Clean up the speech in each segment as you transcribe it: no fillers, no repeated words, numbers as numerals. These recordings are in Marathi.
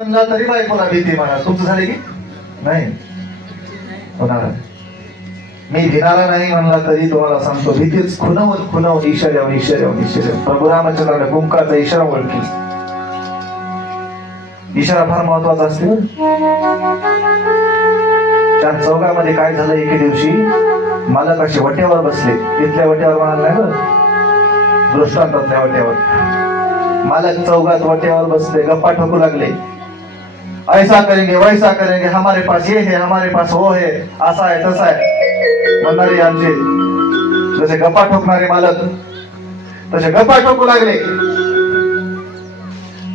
म्हणला तरी बायकोला भीती म्हणा. तुमचं झाले की नाही होणार. मी भिणारा नाही म्हणला तरी तुम्हाला सांगतो, भीतीच खुनवून खुनवून ईश्वर्यावर ईश्वर्यावर ईश्वर्यावर. प्रभू रामचंद्राने कुंकाचा इशारा ओळखी. इशारा फार महत्वाचा असतो. त्या चौकामध्ये काय झालं, एके दिवशी मालक असे वट्यावर बसले. इथल्या वट्यावर म्हणाल नाही बरं, दृष्टांतातल्या वट्यावर. मालक चौकात वट्यावर बसले, गप्पा ठोकू लागले. ऐसा करेंगे वैसा करेंगे, हमारे पास ये है हमारे पास वो है, असा है तसा आहे म्हणणारे आमचे जसे गप्पा ठोकणारे मालक तसे गप्पा ठोकू लागले.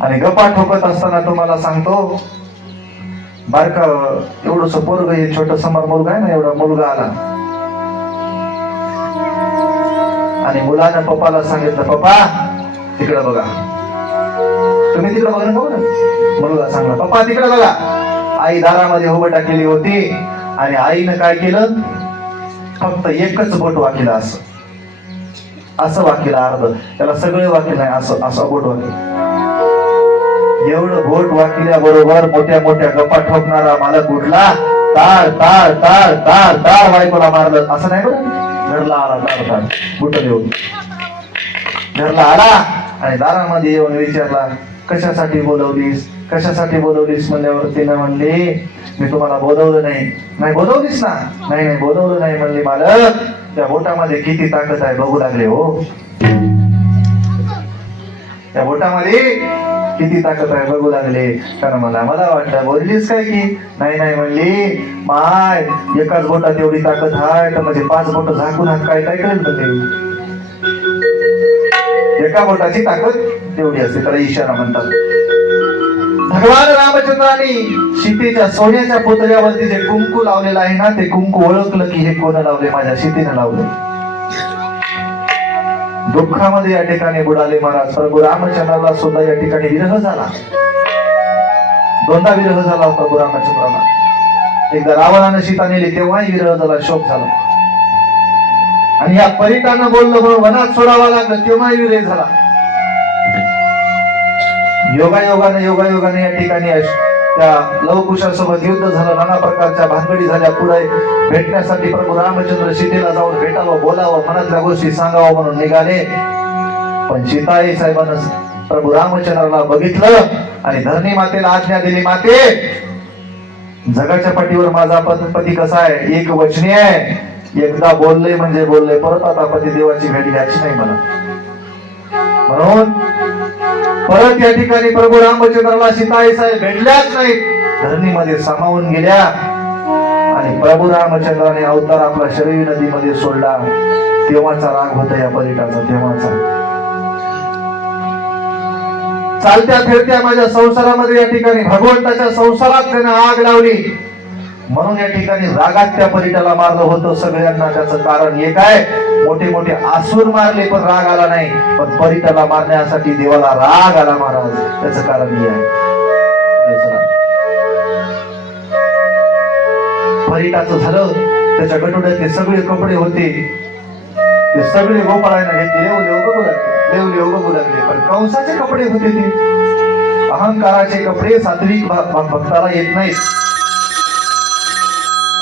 आणि गप्पा ठोकत असताना तुम्हाला सांगतो, बारका एवढस पोरग, हे छोट समोर मुलगा आहे ना, एवढा मुलगा आला आणि मुलानं पप्पाला सांगितलं, पप्पा तिकडे बघा. तुम्ही तिकडे बघा ना. मुलगा सांगला, पप्पा तिकडे बघा. आई दारामध्ये उभं टाकलेली होती आणि आईनं काय केलं, फक्त एकच बोट वाकिलं. असं वाकिलं अर्ध, त्याला सगळे वाकिल नाही, असं असं बोट वाकिल. एवढं बोट वाकिल्याबरोबर मोठ्या मोठ्या गप्पा ठोकणारा मालक उठला. ताळ ताळ ताळ ताळ ताळ बायकोला मारलं. असं नाही बरं, घरला आला. ताळ ताळ बुट घेऊन घरला आला आणि दारामध्ये येऊन विचारला, कशासाठी बोलवलीस, कशासाठी बोलवलीस म्हणल्यावर तिनं म्हणली, मी तुम्हाला बोलवलं नाही. नाही बोलवलीस ना? नाही नाही बोलवलं नाही म्हणली. मालक त्या बोटामध्ये किती ताकद आहे बघू लागले हो. त्या बोटामध्ये किती ताकद आहे बघू लागले. कारण मला वाटलं बोललीस काय की नाही नाही म्हणली, माय एकाच बोटात एवढी ताकद आहे तर म्हणजे 5 बोट झाकून हात काय काय करेल म्हणते. एका बोटाची ताकद तेवढी असते, त्याला इशारा म्हणतात. भगवान रामचंद्रांनी सीतेच्या सोन्याच्या पुतळ्यावरती जे कुंकू लावलेलं आहे ना, ते कुंकू ओळखलं की हे कोण लावले, माझ्या सीतेने लावले. दुःखामध्ये या ठिकाणी बुडाले महाराज. प्रभू रामचंद्राला सुद्धा या ठिकाणी विरह झाला. 2दा विरह झाला प्रभू रामचंद्राला. एकदा रावणानं सीता नेली तेव्हाही विरह झाला, शोक झाला. आणि या परिटानं बोललं म्हणून वनात सोडावा लागलं तेव्हाही विरह झाला. योगायोगाने या ठिकाणी त्या लवकुशासोबत युद्ध झालं, नाना प्रकारच्या भानगडी झाल्या. पुढे भेटण्यासाठी प्रभू रामचंद्र सीतेला जाऊन भेटावं, बोलावं, मनातल्या गोष्टी सांगावं म्हणून निघाले. पण सीताई साहेबांना प्रभू रामचंद्राला बघितलं आणि धरणी मातेला आज्ञा दिली, माते जगाच्या पाठीवर माझा पती कसा आहे, एक वचनी आहे. एकदा बोलले म्हणजे बोलले, परत आता पती देवाची भेट घ्यायची नाही मला. म्हणून परत या ठिकाणी प्रभू रामचंद्राला सीताई साहेब भेटल्याच नाही, धरणीमध्ये सामावून गेल्या. आणि प्रभू रामचंद्राने अवतार आपला शरयू नदीमध्ये सोडला. तेव्हाचा राग होता या परिटाचा, तेव्हाचा. चालत्या फिरत्या माझ्या संसारामध्ये या ठिकाणी भगवंताच्या संसारात त्याने आग लावली. म्हणून या ठिकाणी रागात त्या परिटाला मारलं होतं सगळ्यांना. त्याचं कारण एक आहे, मोठे मोठे आसूर मारले पण राग आला नाही, पण परिटाला मारण्यासाठी देवाला राग आला महाराज. त्याचं कारण हे आहे. परिटाचं झालं, त्याच्या गटोड्यात ते सगळे कपडे होते, ते सगळे गोपाळाने घेतले, देवले बघू लागले. पण कंसाचे कपडे होते ते. अहंकाराचे कपडे सात्विक भक्ताला येत नाहीत.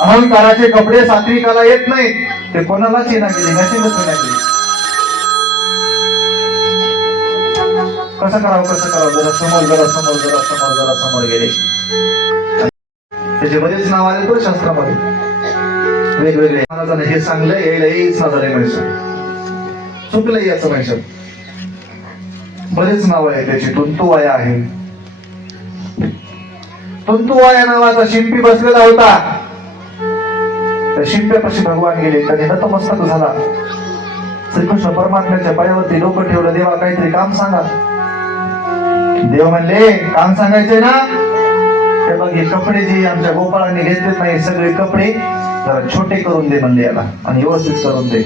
अहंकाराचे कपडे सात्विकाला येत नाहीत. ते कोणालाच येणार गेले, नशीबच नाही गेले. कसं करावं जरा समोर गेले. त्याचे बरेच नाव आले तो शास्त्रामध्ये वेगवेगळे. महाराजांनी हे सांगलं, येईच ना झाले म्हैसूर, चुकलंय याचं म्हैसूर. बरेच नाव आहे त्याची. तुंतुवाया आहे. तुंतुवाया नावाचा शिंपी बसलेला होता. त्या शिंप्यापाशी भगवान गेले. त्याने नतमस्तक झाला. श्रीकृष्ण परमात्म्याच्या पायावरती डोकं ठेवलं, देवा काहीतरी काम सांगा. देव म्हणले, काम सांगायचंय ना, ते बघ हे कपडे जे आमच्या गोपाळांनी घेतलेत नाही, सगळे कपडे जरा छोटे करून दे म्हणले याला, आणि व्यवस्थित करून दे.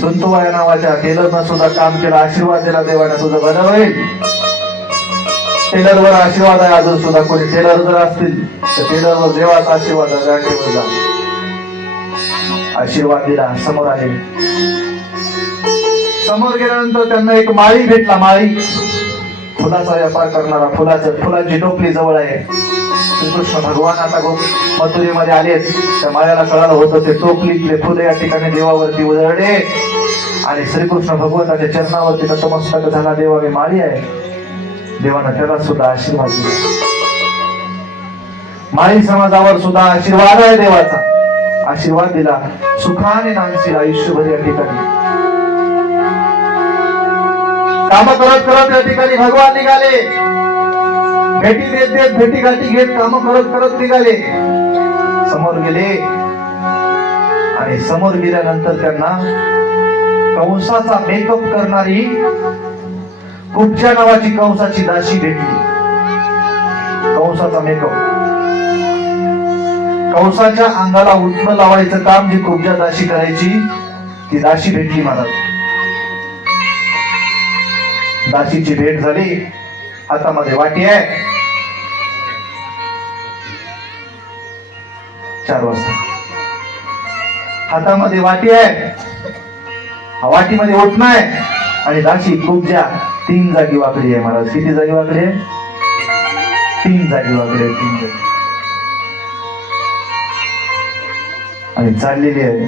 तुंतुवाया नावाच्या टेलरनं सुद्धा काम केलं. आशीर्वाद दिला देवाने, तुझं भलं होईल. टेलरवर आशीर्वाद आहे अजून सुद्धा. कोणी टेलर जर असतील तर टेलरवर देवाचा आशीर्वाद आहे. आशीर्वाद दिला. समोर आले. समोर गेल्यानंतर त्यांना एक माळी भेटला. माळी फुलाचा व्यापार करणारा, फुलांची टोपली जवळ आहे. श्रीकृष्ण भगवान आता मथुरेमध्ये आलेत. त्या मायाला कळालं होतं ते टोपलीतले फुले या ठिकाणी देवावरती उधळले आणि श्रीकृष्ण भगवंताच्या चरणावरती नतमस्तक झाला. देवा मी माळी आहे. देवानं त्याला सुद्धा आशीर्वाद दिला. माळी समाजावर सुद्धा आशीर्वाद आहे देवाचा. आशीर्वाद दिला. सुखाने नांदशील आयुष्यभर या ठिकाणी. काम करत करत या ठिकाणी भगवान निघाले. भेटी देत देत भेटी गाठी घेत काम करत करत निघाले. समोर गेले आणि समोर गेल्यानंतर त्यांना कंसाचा मेकअप करणारी कुब्जा नावाची कंसाची दासी भेटली. कंसाचा मेकअप, कंसाच्या अंगाला उठणं लावायचं काम जी कुब्जा दासी करायची ती दासी भेटली महाराज. दासीची भेट झाली. हातामध्ये वाटी आहे. 4 वाजता हातामध्ये वाटी आहे. वाटीमध्ये ओटणं आहे आणि दासी कुब्जा 3 जागी वाकडी आहे महाराज. किती जागी वाकडी आहे? 3 जागी वाकडी आहे. 3 जागी आणि चाललेली आहे.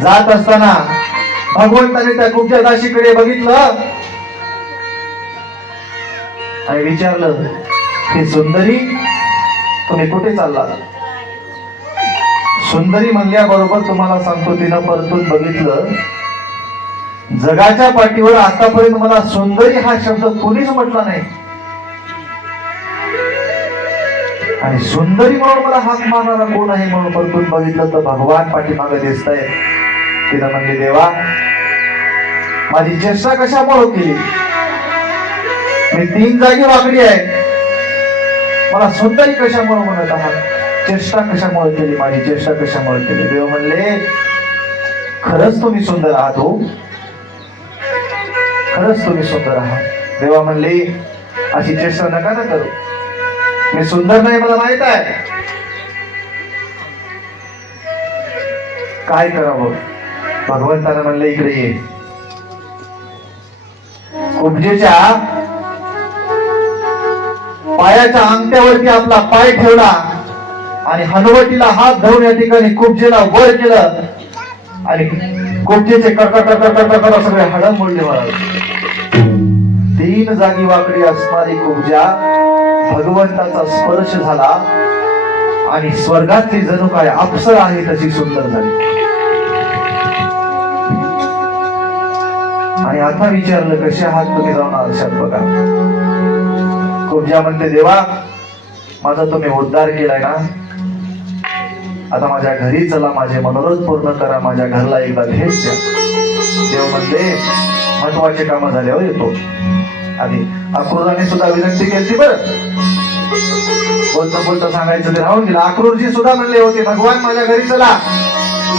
जात असताना भगवंताने त्या कुब्जा दासीकडे बघितलं आणि विचारलं, हे सुंदरी तुम्ही कुठे चालला? सुंदरी म्हणल्याबरोबर तुम्हाला सांगतो तिनं परतून बघितलं. जगाच्या पाठीवर आतापर्यंत मला सुंदरी हा शब्द कोणीच म्हटला नाही आणि सुंदरी म्हणून मला हाक मारणारा कोण आहे म्हणून परतून बघितलं तर भगवान पाठीमागे दिसत आहे. तिनं म्हणली, देवा माझी चेष्टा कशामुळे केली? मी 3 जागी वाकडी आहे. मला सुंदरी कशामुळे म्हणत आहात? चेष्टा कशामुळे केली? माझी चेष्टा कशामुळे केली? देव म्हणले, खरंच तुम्ही सुंदर आहात हो, खरंच तुम्ही सुंदर आहात. देवा म्हणले, अशी चेष्टा नका ना करू. मी सुंदर नाही मला माहित आहे. काय करावं? भगवंतानं म्हणले, इकडे ये. कुब्जेच्या पायाच्या अंगठ्यावरती आपला पाय ठेवला आणि हनुवटीला हात धरून या ठिकाणी कुब्जेला वर केलं आणि कुब्जेचे कडकड सगळे हाडं मोडले महाराज. 3 जागी वाकडी असणारी कुब्जा भगवंताचा स्पर्श झाला आणि स्वर्गातली जणू काय अप्सरा आहे तशी सुंदर झाली. आणि आता विचारलं, कसे आहात तुम्ही? जाऊन आरशात बघा. कुब्जा म्हणते, देवा माझा तुम्ही उद्धार केलाय ना, आता माझ्या घरी चला, माझे मनोरथ पूर्ण करा, माझ्या घरला एकदा भेट द्या. देव म्हणते, महत्वाचे काम झाल्यावर येतो. आणि अक्रूराने सुद्धा विनंती केली. बरं बोलता बोलता सांगायचं ते राहून गेलं. अक्रूरजी सुद्धा म्हणले होते, भगवान माझ्या घरी चला,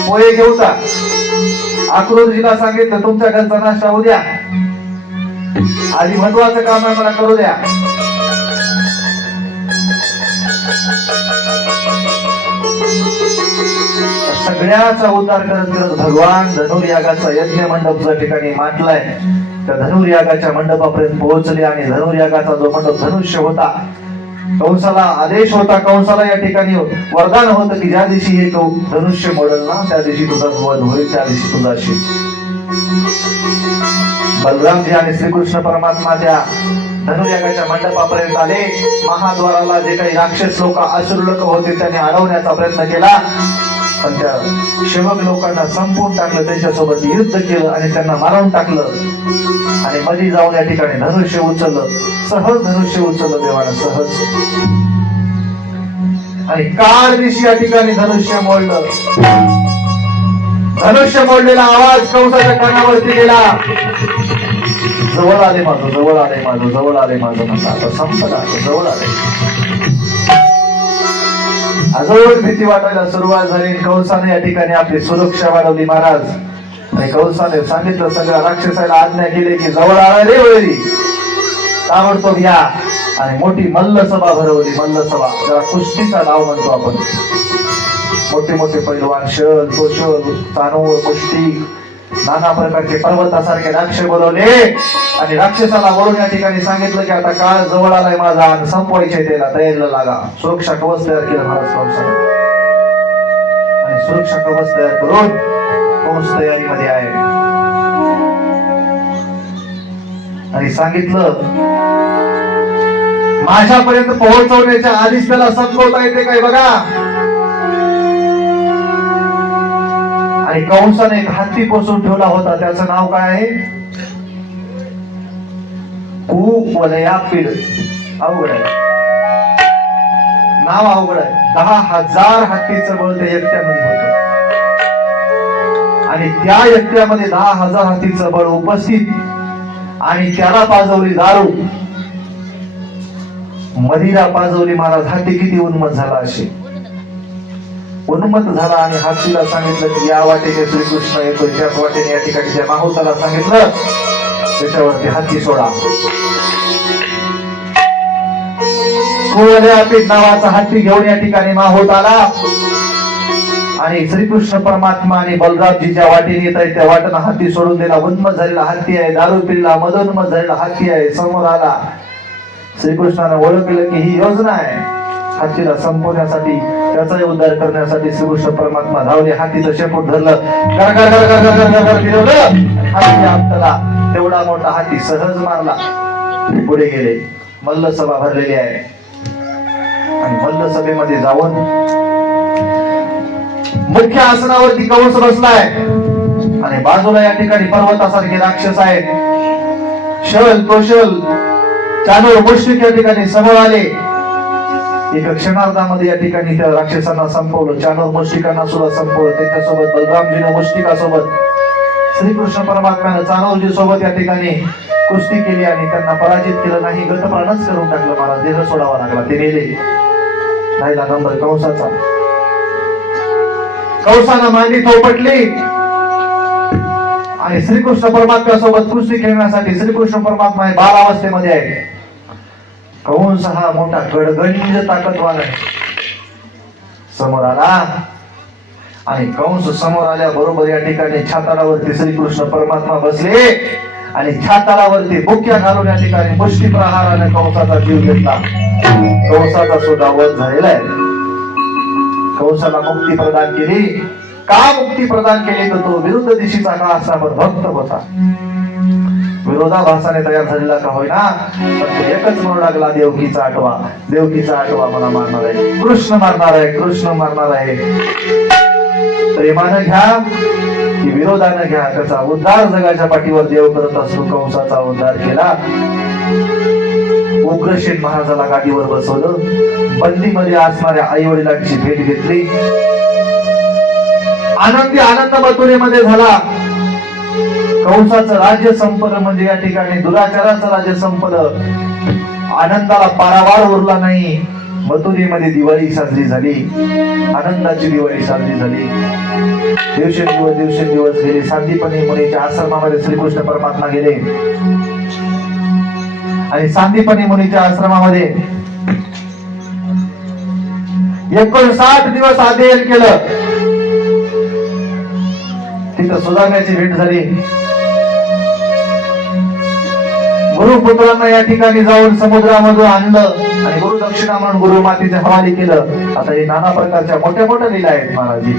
पोहे घेऊचा. अक्रूरजीला सांगितलं, तुमच्या घरचा नाश्ता होऊ द्या, आधी महत्वाचं काम आहे मला करू द्या. सगळ्याचा उद्धार करत करत भगवान धनुर्यागाचा यज्ञ मंडप ज्या ठिकाणी मांडलाय त्या धनुर्यागाच्या मंडपापर्यंत पोहोचले. आणि धनुर्यागाचा जो मंडप धनुष्य होता, कंसाला आदेश होता, कंसाला या ठिकाणी वरदान होतं की ज्या दिवशी हे धनुष्य मोडल ना त्या दिवशी तुझा वध होईल, त्या दिवशी तुझा शील. बलरामजी आणि श्रीकृष्ण परमात्मा त्या धनुर्यागाच्या मंडपापर्यंत आले. महाद्वाराला जे काही राक्षस लोक, असुर लोक होते त्यांनी अडवण्याचा प्रयत्न केला, पण त्या सेवक लोकांना संपवून टाकलं, त्यांच्यासोबत युद्ध केलं आणि त्यांना मारून टाकलं. आणि मध्ये जाऊन या ठिकाणी धनुष्य उचललं, सहज धनुष्य उचललं देवानं, सहज. आणि काळ दिवशी या ठिकाणी धनुष्य मोडलं. धनुष्य मोडलेला आवाज कंसाच्या कानावरती गेला. जवळ आले माझं, जवळ आले माझं, जवळ आले माझं म्हणलं. आता संपला, जवळ आले. अजून भीती वाटायला सुरुवात झाली. कंसाने या ठिकाणी आपली सुरक्षा वाढवली महाराज. आणि कंसाने सांगितलं, सगळ्या राक्षसाला आज्ञा केली की जवळ आला रे वैरी, ताबडतोब या. आणि मोठी मल्ल सभा भरवली. मल्ल सभा, ज्याला कुस्तीचा नाव म्हणतो आपण. मोठे मोठे पैलवान, शल, कोशल, चानूर, कुस्ती, नाना प्रकारचे पर्वतासारखे राक्षस बोलवले आणि राक्षसाला बोलून या ठिकाणी सांगितलं की आता काळ जवळ आलाय माझा आणि संपवायचे त्याला तयारीला लागा. सुरक्षा कवच तयार केलं महाराज कंसाने आणि सुरक्षा कवच तयार करून कंस तयारीमध्ये आहे आणि सांगितलं माझ्यापर्यंत पोहोचवण्याच्या आधीच त्याला संपवता येते काय बघा. आणि कंसाने एक हत्ती पोसून ठेवला होता, त्याचं नाव काय आहे? कुवलयापीड. अवघड आहे नाव, अवघड आहे. 10,000 हत्तीचं बळ त्या एकट्यामध्ये होतं आणि त्या एकट्यामध्ये 10,000 हत्तीचं बळ उपस्थित आणि त्याला पाजवली दारू, मदिरा पाजवली महाराज. हत्ती किती उन्मत्त झाला, असे उन्मत्त झाला आणि हत्तीला सांगितलं की या वाटेने श्रीकृष्ण येतोय, त्याच वाटेने या ठिकाणी त्या माहुताला सांगितलं त्याच्यावरती हत्ती सोडा. कुवलयापीड नावाचा हत्ती घेऊन या ठिकाणी माहुत आला आणि श्रीकृष्ण परमात्मा आणि बलरामजीच्या वाटेने येत आहे त्या वाटेनं हत्ती सोडून दिला. उन्मत्त झालेला हत्ती आहे, दारू पिलेला मदोन्मत्त झालेला हत्ती आहे. समोर आला, श्रीकृष्णाने ओळखलं की ही योजना आहे हत्तीला संपवण्यासाठी, त्याचाही उद्धार करण्यासाठी. श्रीकृष्ण परमात्मा धावले, हत्तीचं शेपूट धरलं, फिरवलं, हत्ती आपल्याला तेवढा मोठा हत्ती सहज मारला. पुढे गेले, मल्ल सभा भरलेली आहे आणि मल्ल सभेमध्ये जाऊन मुख्य आसनावरती कंस बसलाय आणि बाजूला या ठिकाणी पर्वतासारखे राक्षस आहेत. शल कौशल चानूर मुष्टिक या ठिकाणी समोर आले. एका क्षणार्धामध्ये या ठिकाणी त्या राक्षसांना संपवलं, चानूर मुष्टिकांना सुद्धा संपवलं. त्यांच्यासोबत बलरामजीनं मुष्टिकासोबत, श्रीकृष्ण परमात्म्यानं चानूरजी सोबत या ठिकाणी कुस्ती केली आणि त्यांना पराजित केलं नाही. गतप्राणच करून टाकलं महाराज, देह सोडावा लागला. ते नेले. राहिला नंबर कंसाचा. कंसानं मांडी थोपटली आणि श्रीकृष्ण परमात्म्यासोबत कुस्ती खेळण्यासाठी श्रीकृष्ण परमात्मा हे बालावस्थेमध्ये आहे. कंस हा मोठा गडगंज ताकदवान आहे. समोर आला आणि कंस समोर आल्या बरोबर या ठिकाणी छाताडावरती श्रीकृष्ण परमात्मा बसले आणि छाताडावरती बुक्या घालून या ठिकाणी मुष्टी प्रहाराने कंसाचा जीव घेतला. कंसाचा सुद्धा वध झालेला आहे. कंसाला मुक्ती प्रदान केली. का मुक्ती प्रदान केली तर तो विरुद्ध दिशेचा का असावर भक्त होता. विरोधाभासाने तयार झालेला का होईना, पण तो एकच म्हणू लागला, देवकीचा आठवा, देवकीचा आठवा मला मारणार आहे, कृष्ण मारणार आहे, कृष्ण मारणार आहे. प्रेमानं घ्या की विरोधानं घ्या, त्याचा उद्धार जगाच्या पाठीवर देव करत असतो. कंसाचा उद्धार केला. उग्रसेन महाराजाला गादीवर बसवलं. बंदीमध्ये असणाऱ्या आई वडिलांची भेट घेतली. आनंदी आनंद मथुरेमध्ये झाला. कंसाचं राज्य संपलं, म्हणजे या ठिकाणी दुराचाराचं राज्य संपलं. आनंदाला पारावार उरला नाही. मथुरेमध्ये दिवाळी साजरी झाली, आनंदाची दिवाळी साजरी झाली. दिवसेंदिवस गेले. सांदीपनी मुनीच्या आश्रमामध्ये श्रीकृष्ण परमात्मा गेले आणि सांदीपनी मुनीच्या आश्रमामध्ये 59 दिवस अध्ययन केलं. तिथं सुधारण्याची भेट झाली. गुरुपुत्रांना या ठिकाणी जाऊन समुद्रामधून आणलं आणि गुरु दक्षिणा म्हणून गुरु मातेचे हवाली केलं. आता हे नाना प्रकारच्या मोठ्या मोठ्या लीला आहेत महाराजी.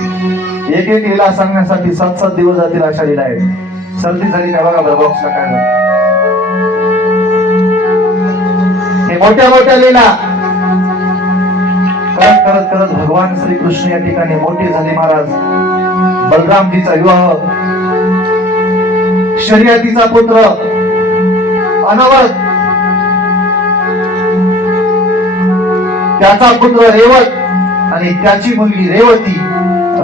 एक एक लीला सांगण्यासाठी 7-7 दिवस जातील अशा लीला आहेत. सर्दी झाली काय बघा बरं बॉक्सला काय झालं. हे मोठ्या मोठ्या लीला करत करत करत भगवान श्रीकृष्ण या ठिकाणी मोठे झाले महाराज. बलरामजीचा विवाह, शर्यतीचा पुत्र अनवत, त्याचा पुत्र रेवत आणि त्याची मुलगी रेवती.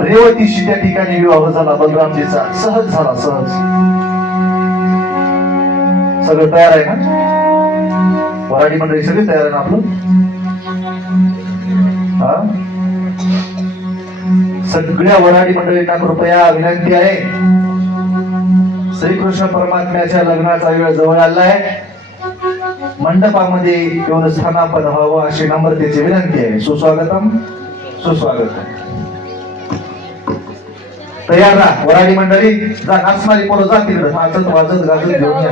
रेवतीशी त्या ठिकाणी विवाह झाला बलरामजीचा. सहज झाला, सहज. सगळं तयार आहे ना? वराडी मंडळी सगळी तयार आहे ना आपलं? सगळ्या वराडी मंडळींना कृपया विनंती आहे, श्रीकृष्ण परमात्म्याच्या लग्नाचा वेळ जवळ आला आहे. मंडपामध्ये येऊन स्थानापन्न व्हावं अशी नम्रतेची विनंती आहे. सुस्वागतम, सुस्वागतम. तयार राहा वराडी मंडळी, जा नाचणारी पोरं जा तिकडे वाजत वाजत गाजत घेऊन या.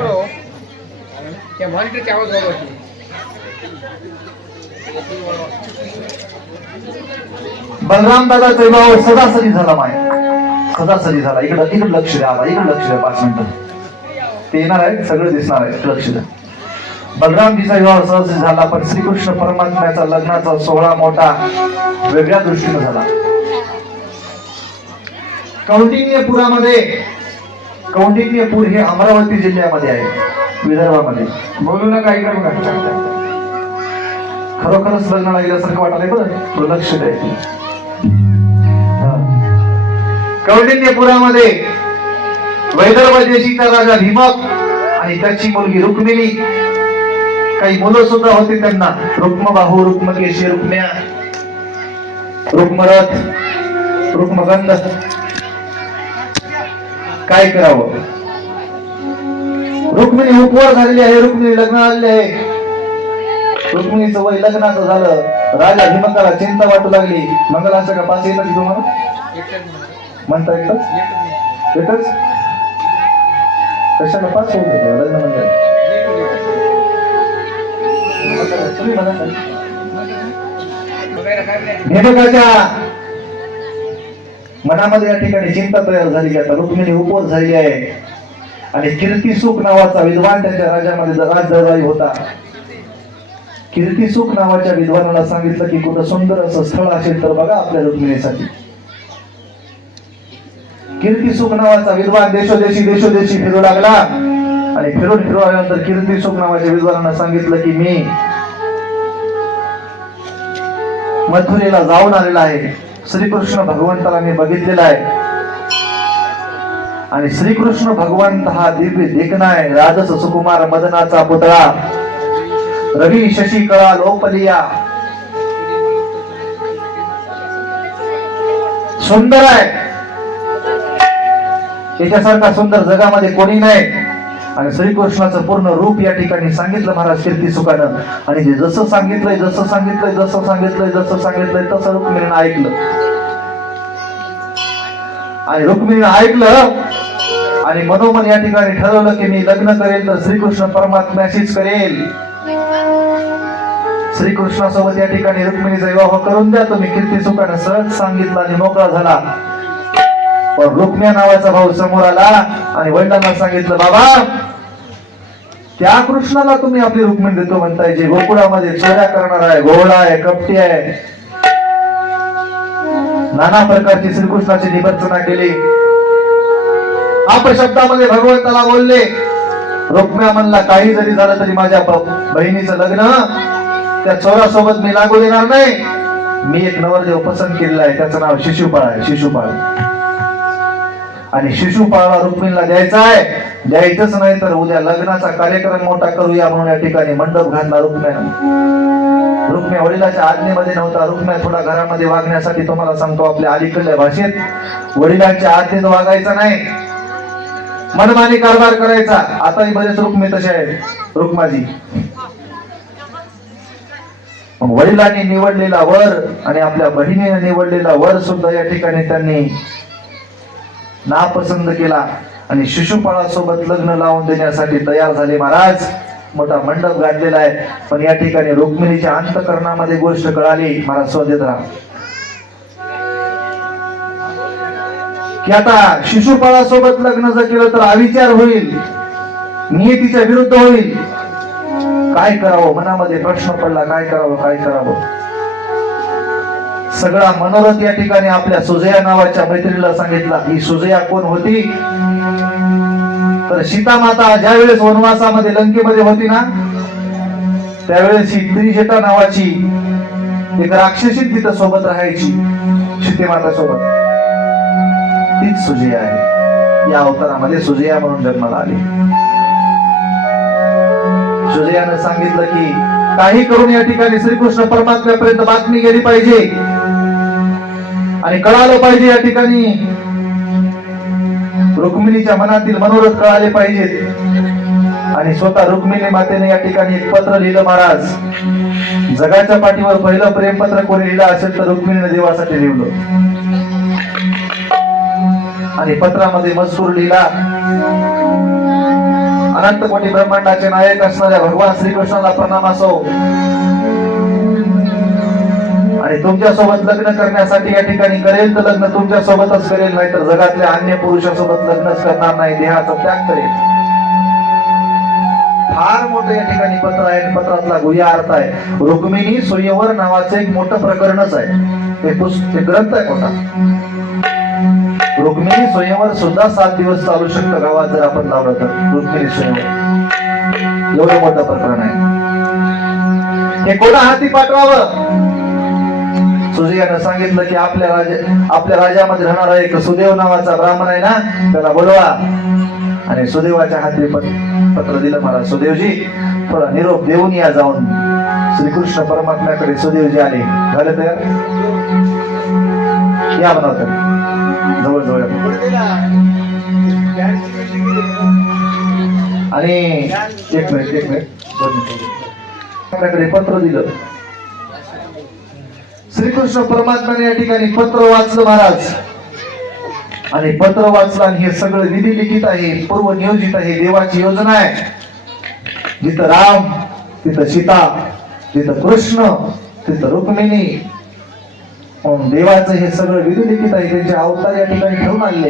बलराम दादाचा विवाह सदासरी झाला माय, सदासरी झाला. इकडं लक्ष द्या, इकडे लक्ष द्या 5 मिनिटं. ते येणार आहे, सगळं दिसणार आहे, लक्ष द्या. बलरामजीचा विवाह सहज झाला, पण श्रीकृष्ण परमात्म्याचा लग्नाचा सोहळा मोठा वेगळ्या दृष्टीने झाला. कौंडिण्यपुरामध्ये, कौंडिण्यपूर हे अमरावती जिल्ह्यामध्ये आहे, विदर्भामध्ये. बोलू नका, इकडे बघा. खरोखरच लग्न लागल्यासारखं वाटायला बरं, तो लक्ष द्यायचं. कौंडिण्यपुरामध्ये वैदर्भ देशीचा राजा भीमक आणि त्याची मुलगी रुक्मिणी, काही मुलं सुद्धा होते त्यांना, रुक्मबाहू, रुक्मकेशी, रुक्म्या, रुक्मरथ, रुक्मगंध. काय करावं? रुक्मिणी उपवास झालेली आहे, रुक्मिणी लग्न आलेली आहे. रुक्मिणीचं वय लग्नाचं झालं, राजा भीमकाला चिंता वाटू लागली. मंगलाष्टका 5 येतात तुम्हाला म्हणता? एकच कशाला 5 होत लग्न म्हणजे? भीमकाच्या मनामध्ये या ठिकाणी चिंता तयार झाली की आता रुक्मिणी उपवास झालेली आहे आणि कीर्तिसुख नावाचा विद्वान त्यांच्या राज्यामध्ये राजदरबारी होता. कीर्तिसुख नावाच्या विद्वानाला सांगितलं की कुठं सुंदर असं स्थळ असेल तर बघा आपल्या रुक्मिणीसाठी. कीर्तिसुख नावाचा विद्वान देशोदेशी फिरू लागला आणि फिरून आल्यानंतर कीर्तिसुख नावाच्या विद्वानांना सांगितलं की मी मथुरेला जाऊन आलेला आहे, श्रीकृष्ण भगवंताला मी बघितलेला आहे आणि श्रीकृष्ण भगवंत हा दिव्य देखणा आहे, राजस सुकुमार मदनाचा पुतळा, रवी शशी कळा लोपलिया, सुंदर आहे, त्याच्यासारखा सुंदर जगामध्ये कोणी नाही. आणि श्रीकृष्णाचं पूर्ण रूप या ठिकाणी सांगितलं महाराज कीर्तिसुखानं. आणि जे जसं सांगितलंय तसं रुक्मिणीनं ऐकलं. आणि रुक्मिणीनं ऐकलं आणि मनोमन या ठिकाणी ठरवलं की मी लग्न करेल तर श्रीकृष्ण परमात्म्याशीच करेल. श्रीकृष्णासोबत या ठिकाणी रुक्मिणीचा विवाह करून द्या तुम्ही. कीर्तिसुखानं सहज सांगितलं आणि मोकळा झाला. पण रुक्म्या नावाचा भाऊ समोर आला आणि वडिलांना सांगितलं, बाबा त्या कृष्णाला तुम्ही आपली रुक्मिणी देतो म्हणताय, जे गोकुळामध्ये चोऱ्या करणार आहे, घोडा आहे, कपटी आहे, नाना प्रकारची श्रीकृष्णाची निवर्चना केली. अपशब्दामध्ये भगवंताला बोलले. रुक्म्या म्हणला काही जरी झालं तरी माझ्या बहिणीचं लग्न त्या चोरासोबत मी लागू देणार नाही. मी एक नवरदेव पसंत केलेला आहे, त्याचं नाव शिशुपाळ आहे, शिशुपाळ. आणि शिशुपाळला रुक्मिणीला द्यायचा आहे. द्यायचंच नाही तर उद्या लग्नाचा कार्यक्रम मोठा करूया म्हणून या ठिकाणी मंडप घातला रुक्म्यानं. रुक्म्या वडिलाच्या आज्ञेमध्ये नव्हता. रुक्म्या थोडा घरामध्ये वागण्यासाठी तुम्हाला सांगतो आपल्या अलीकडल्या भाषेत वडिलांच्या आज्ञेत वागायचा नाही, मनमानी कारभार करायचा. आताही बरेच रुक्मे तसे आहेत, रुक्माजी. वडिलांनी निवडलेला वर आणि आपल्या बहिणीने निवडलेला वर सुद्धा या ठिकाणी त्यांनी नापसंत केला आणि शिशुपाळासोबत लग्न लावून देण्यासाठी तयार झाले. महाराज मोठा मंडप गाठलेला आहे. पण या ठिकाणी रुक्मिणीच्या अंतःकरणामध्ये गोष्ट कळाली. महाराज स्वदेत राहा की आता शिशुपाळासोबत लग्न जर केलं तर अविचार होईल, नियतीच्या विरुद्ध होईल. काय करावं मनामध्ये प्रश्न पडला, काय करावं. सगळा मनोरथ या ठिकाणी आपल्या सुजया नावाच्या मैत्रिणीला सांगितला. ही सुजया कोण होती तर सीता माता ज्या वेळेस वनवासामध्ये लंकेमध्ये होती ना, त्यावेळेस ही त्रिजटा नावाची एक राक्षसी तिथं सोबत राहायची, सीतेमाता सोबत. तीच सुजया आहे. या अवतारामध्ये सुजया म्हणून जन्माला आली. सुजयानं सांगितलं की काही करून या ठिकाणी श्रीकृष्ण परमात्म्यापर्यंत बातमी गेली पाहिजे आणि कळालं पाहिजे. या ठिकाणी रुक्मिणीच्या मनातील मनोरथ कळाले पाहिजेत. आणि स्वतः रुक्मिणी मातेने या ठिकाणी एक पत्र लिहिलं. महाराज जगाच्या पाठीवर पहिलं प्रेमपत्र कोणी लिहिलं असेल तर रुक्मिणीने देवासाठी लिहिलं. आणि पत्रामध्ये मजकूर लिहिला, अनंत कोटी ब्रह्मांडाचे नायक असणाऱ्या भगवान श्रीकृष्णाला प्रणाम असो, आणि तुमच्या सोबत लग्न करण्यासाठी या ठिकाणी करेल तर लग्न तुमच्या सोबतच करेल, नाहीतर जगातल्या अन्य पुरुषासोबत लग्नच करणार नाही, देहाचा त्याग करेल. फार मोठं या ठिकाणी पत्र आहे. पत्रातला गुह्य अर्थ आहे, रुक्मिणी स्वयंवर नावाचं एक मोठं प्रकरणच आहे. ते ग्रंथ आहे मोठा. रुक्मिणी स्वयंवर सुद्धा 7 दिवस चालू शकतं गावात जर आपण लावलं तर. रुक्मिणी स्वयंवर एवढं मोठं प्रकरण आहे. हे कोणा हाती पाठवावं? सुजयानं सांगितलं की आपल्या राज्यामध्ये राहणारा एक सुदेव नावाचा ब्राह्मण आहे ना, त्याला बोलवा. आणि सुदेवाच्या हाती पत्र दिलं. मला सुदेवजी थोडा निरोप देऊन या जाऊन. श्रीकृष्ण परमात्म्याकडे सुदेवजी आले. झाले तयार? या बनवतात जवळ जवळ. आणि एक मिनिट आपल्याकडे पत्र दिलं. श्रीकृष्ण परमात्म्याने या ठिकाणी पत्र वाचलं महाराज. आणि पत्र वाचलं आणि हे सगळं विधी लिखित आहे, पूर्व नियोजित आहे, देवाची योजना आहे. जिथं राम तिथं सीता, तिथं कृष्ण तिथं रुक्मिणी. देवाचं हे सगळं विधी लिखित आहे. त्यांचे अवतार या ठिकाणी ठेवून आणले.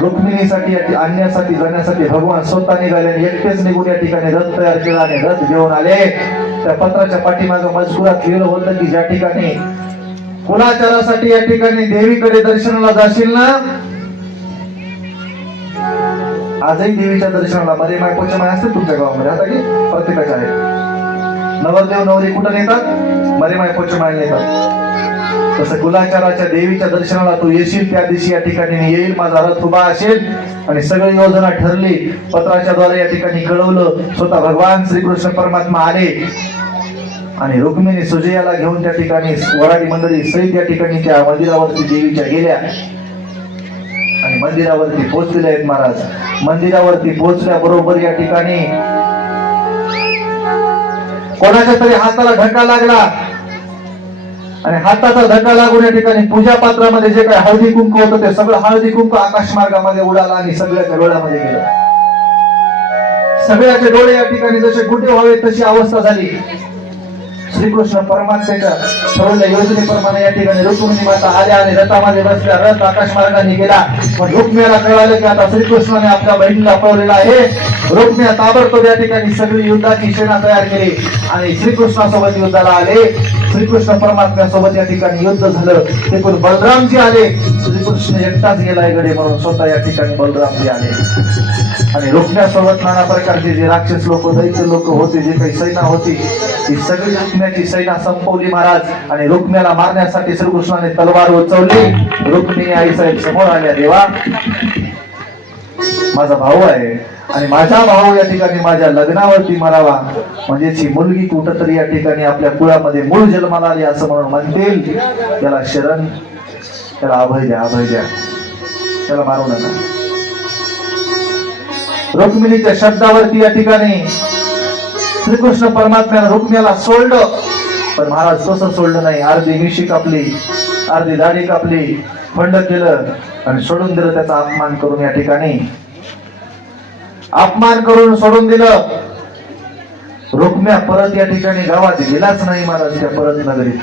रुक्मिणीसाठी आणण्यासाठी जाण्यासाठी भगवान स्वतः निघाले आणि एकटेच निघून या ठिकाणी रथ तयार केला आणि रथ घेऊन आले. त्या पत्राच्या पाठीमागं मजकुरात लिहिलं होतं की ज्या ठिकाणी कुलाचारासाठी या ठिकाणी देवीकडे दर्शनाला जाशील ना, आजही देवीच्या दर्शनाला मरीमाय पोचमाय असते तुमच्या गावामध्ये. आता की प्रत्येकाच्या आहे. नवरदेव नवरी कुठं नेतात? मरीमाय पोचमाय नेतात. तसं कुलाचाराच्या देवीच्या दर्शनाला तू येशील, त्या दिवशी या ठिकाणी येईल, माझा रथ उभा असेल. आणि सगळी योजना ठरली. पत्राच्या द्वारे या ठिकाणी कळवलं. स्वतः भगवान श्रीकृष्ण परमात्मा आले आणि रुक्मिणी सुजयाला घेऊन त्या ठिकाणी वराडी मंडळी सहित या ठिकाणी त्या मंदिरावरती देवीच्या गेल्या आणि मंदिरावरती पोहोचलेले आहेत महाराज. मंदिरावरती पोहोचल्याबरोबर या ठिकाणी कोणाच्या तरी हाताला धक्का लागला आणि हाताचा धक्का लागून या ठिकाणी पूजा पात्रामध्ये जे काही हळदी कुंकू होतं ते सगळं हळदी कुंकू आकाश मार्गामध्ये उडाला आणि सगळ्याच्या डोळ्यामध्ये गेलं. सगळ्याचे डोळे या ठिकाणी जसे गुढे व्हावे तशी अवस्था झाली. श्रीकृष्ण परमात्म्याच्या ठरवलेल्या योजनेप्रमाणे या ठिकाणी रुक्मिणी माता आल्या आणि रथामध्ये बसल्या. रथ आकाश मार्गाने गेला. पण रुक्मिणीला कळालं की आता श्रीकृष्णाने आपल्या बहिणीला पळवलेला आहे. रुक्मिणी ताबडतोब या ठिकाणी सगळी युद्धाची सेना तयार केली आणि श्रीकृष्णासोबत युद्धाला आले. श्रीकृष्ण परमात्म्यासोबत या ठिकाणी युद्ध झालं. ते पण बलरामजी आले. श्रीकृष्ण एकटाच गेलाय गडे म्हणून स्वतः या ठिकाणी बलरामजी आले. आणि रुक्मिणीसोबत नाना प्रकारचे जे राक्षस लोक दैत्य लोक होते, जे काही सेना होती, ती सगळी रुक्मिणीची सेना संपवली महाराज. आणि रुक्मिणीला मारण्यासाठी श्रीकृष्णाने तलवार उचलली. रुक्मिणी आई साहेब समोर आल्या. देवा, माझा भाऊ आहे आणि माझा भाऊ या ठिकाणी माझ्या लग्नावरती मरावा, म्हणजे ही मुलगी कुठंतरी या ठिकाणी आपल्या कुळामध्ये मूळ जन्माला आली असं म्हणून म्हणतील. त्याला शरण, त्याला अभय द्या, अभय द्या, त्याला मारू नका. रुक्मिणीच्या शब्दावरती या ठिकाणी श्रीकृष्ण परमात्म्याने रुक्मिणीला सोडलं. पण महाराज तसं सोडलं नाही. अर्धी मिशी कापली, अर्धी दाढी कापली, खंड केलं आणि सोडून दिलं. त्याचा अपमान करून या ठिकाणी अपमान करून सोडून दिलं. रुक्मिणी परत या ठिकाणी गावात गेलाच नाही महाराज. त्या परत नगरीत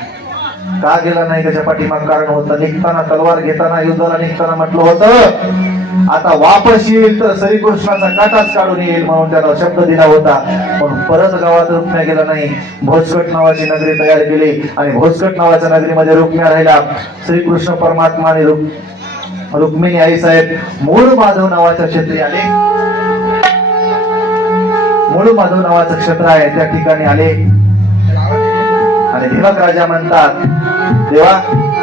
का गेला नाही त्याच्या पाठीमाग कारण होतं. निघताना तलवार घेताना युद्धाला निघताना म्हटलं होतं आता वापस येईल तर श्रीकृष्णाचा काटाच काढून येईल म्हणून त्याला शब्द दिला होता. पण परत गावात रुक्मिणी गेला नाही. भोजकट नावाची नगरी तयार केली आणि भोजकट नावाच्या नगरीमध्ये रुक्मिणी राहिला. श्रीकृष्ण परमात्मा आणि रुक्मिणी आई साहेब मूळ माधव नावाच्या क्षेत्री आले. मूळ माधव नावाचं क्षेत्र आहे त्या ठिकाणी आले आणि धिमक राजा म्हणतात, देवा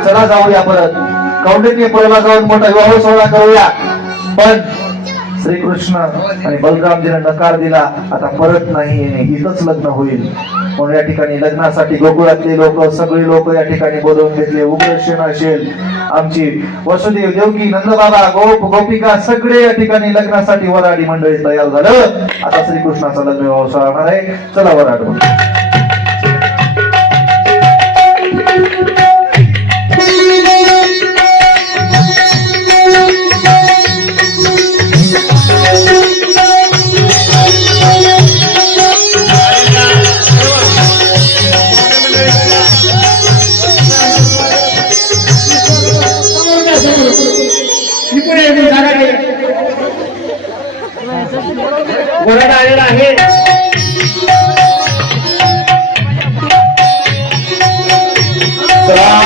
चला जाऊया परत कौंडिन्यपुराला जाऊन मोठा विवाह सोहळा करूया. पण श्रीकृष्ण आणि बलरामजीने नकार दिला. आता परत नाही येणे, इथंच लग्न होईल. म्हणून या ठिकाणी लग्नासाठी गोकुळातले लोक सगळे लोक या ठिकाणी बोलवून घेतले. उग्रसेन असेल, आमची वसुदेव देवकी, नंदबाबा, गोप गोपिका सगळे या ठिकाणी लग्नासाठी वराडी मंडळी तयार झालं. आता श्रीकृष्णाचा लग्न विवाह सोहळा होणार आहे. चला वराड. आहे.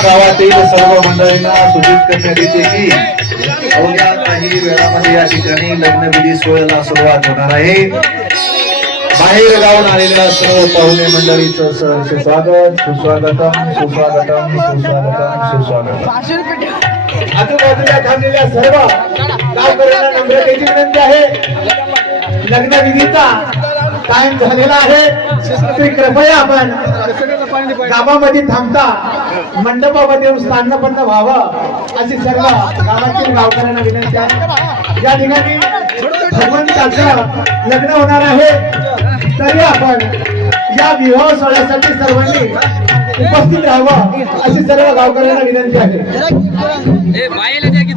गावातील सर्व मंडळींना सूचित करण्यात येते की अवघ्या काही वेळामध्ये या ठिकाणी लग्नविधी सोहळ्याला सुरुवात होणार आहे. बाहेर गावून आलेल्या सर्व पाहुणे मंडळीचं सहर्ष स्वागत, सुस्वागतम सुस्वागतम सुस्वागतम सुस्वागतम. आजूबाजूला थांबलेल्या सर्व गावकऱ्यांना नम्रतेची विनंती आहे. लग्नविधीचा टाइम झालेला आहे. तरी कृपया आपण गावामध्ये थांबता मंडपामध्ये येऊन स्थानपन्न व्हावं अशी सर्व गावातील गावकऱ्यांना विनंती आहे. या ठिकाणी भगवंताचं लग्न होणार आहे, तरी आपण या विवाह सोहळ्यासाठी सर्वांनी उपस्थित राहावं अशी सर्व गावकऱ्यांना विनंती आहे.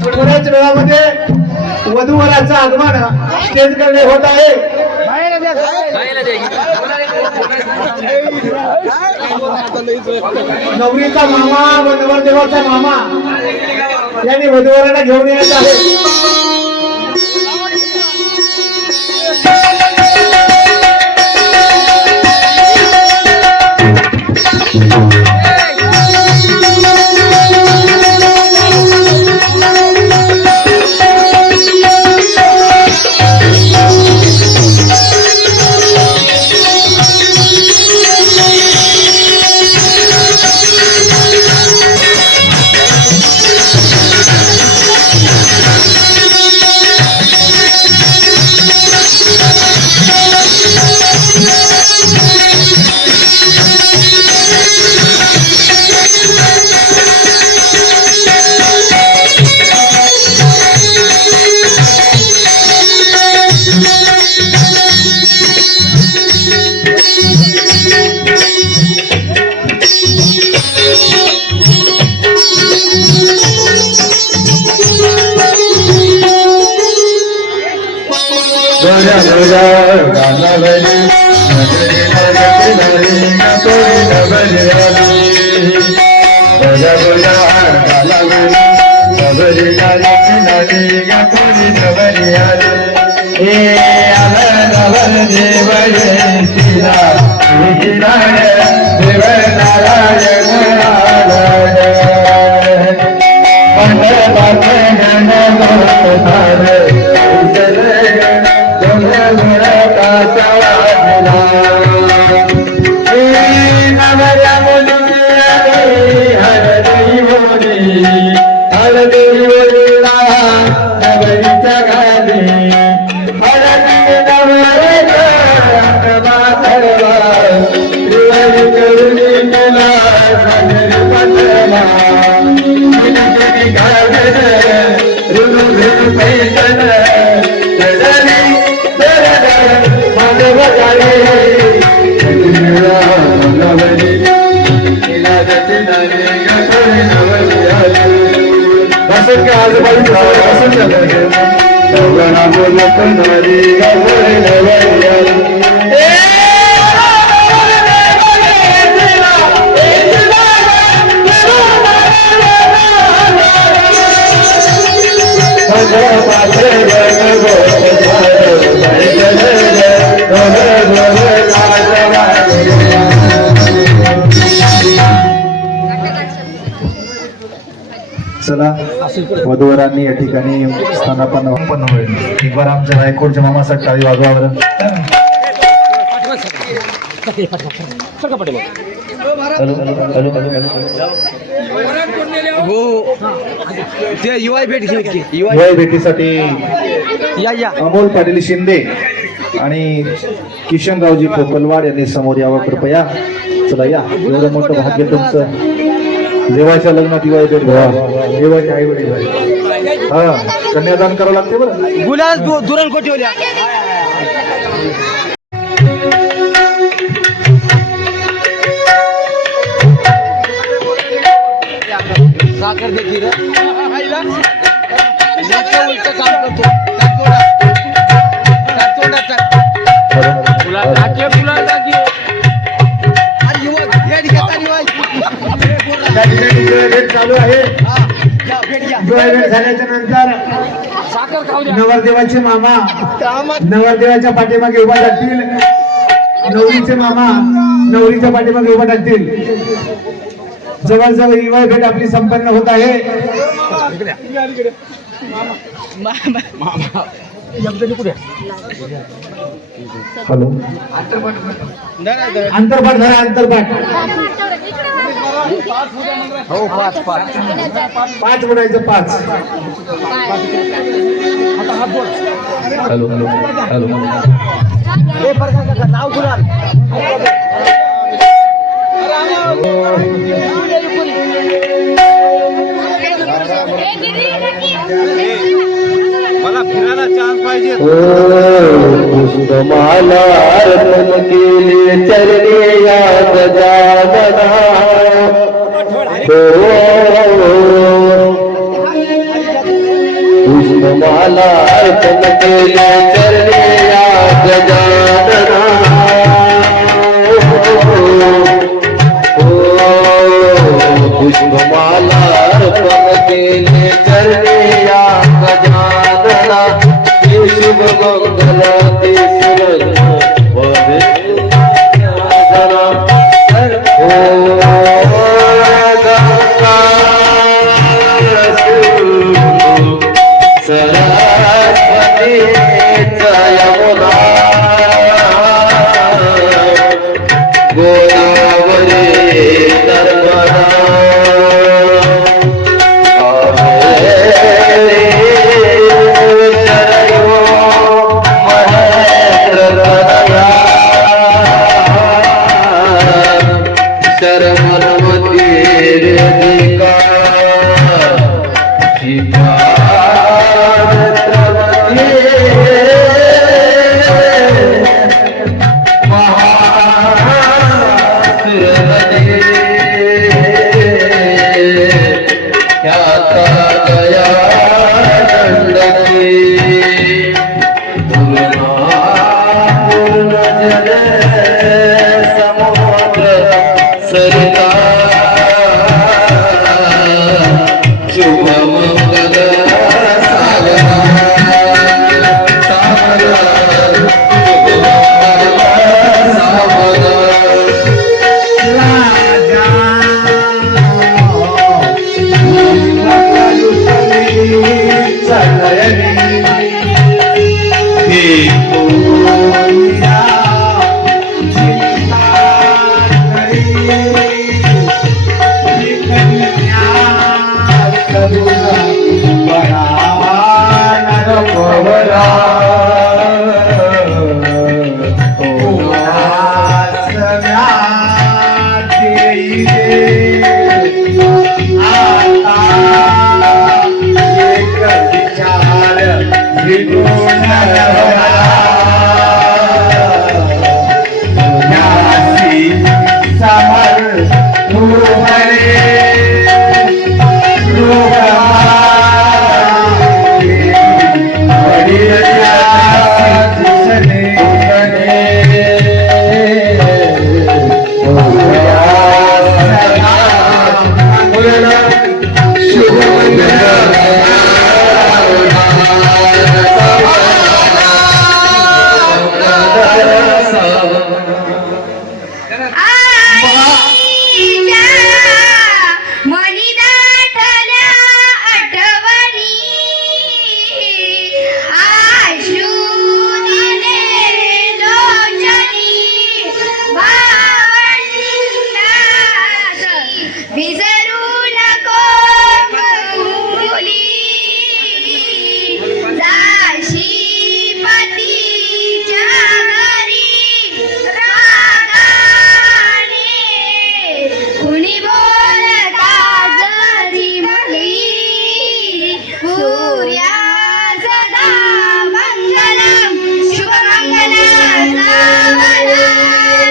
थोड्याच वेळामध्ये वधूवराचं आगमन स्टेजकडे होत आहे. नवरीचा मामा व नवरदेवाचा मामा यांनी वधूवरांना घेऊन येत आहे. चला वधूवरांनी या ठिकाणी स्थानापन्न होईल. एक बार आमच्या रायकोडच्या मामासाठी टाळी वाजवावर. युवा भेटीसाठी अमोल पाटील शिंदे आणि किशनरावजी पोपलवाड यांनी समोर यावं कृपया. चला या, एवढं मोठं भाग्य तुमचं. देवाच्या लग्नात देवाच्या आई वडील हा कन्यादान करावं लागते बरं. गुलाल दुरण कोठवल्या साखर देखील चालू आहे. वेळ झाल्याच्या नंतर नवरदेवाचे मामा नवरदेवाच्या पाठीमागे उभा टाकतील, नवरीचे मामा नवरीच्या पाठीमागे उभा टाकतील. जवळजवळ विवाह भेट आपली संपन्न होत आहे. हॅलो, अंतरपाठ धरा, अंतरपाठ. हो, पाच 5 म्हणायचं, 5. Hello hello hello. नाव कुणाल मला फिरायला चान्स पाहिजे. पुष्पमाला अर्पण केली चरणी या गजानना. पुष्पमाला अर्पण केली चरणी या गजानना. पुष्पमाला अर्पण केली चरणी या गजानना. शुभ मंगल ते सुरज वदे साधना. ओ गंगा सरस्वती यमुना गोदावरी नर्मदा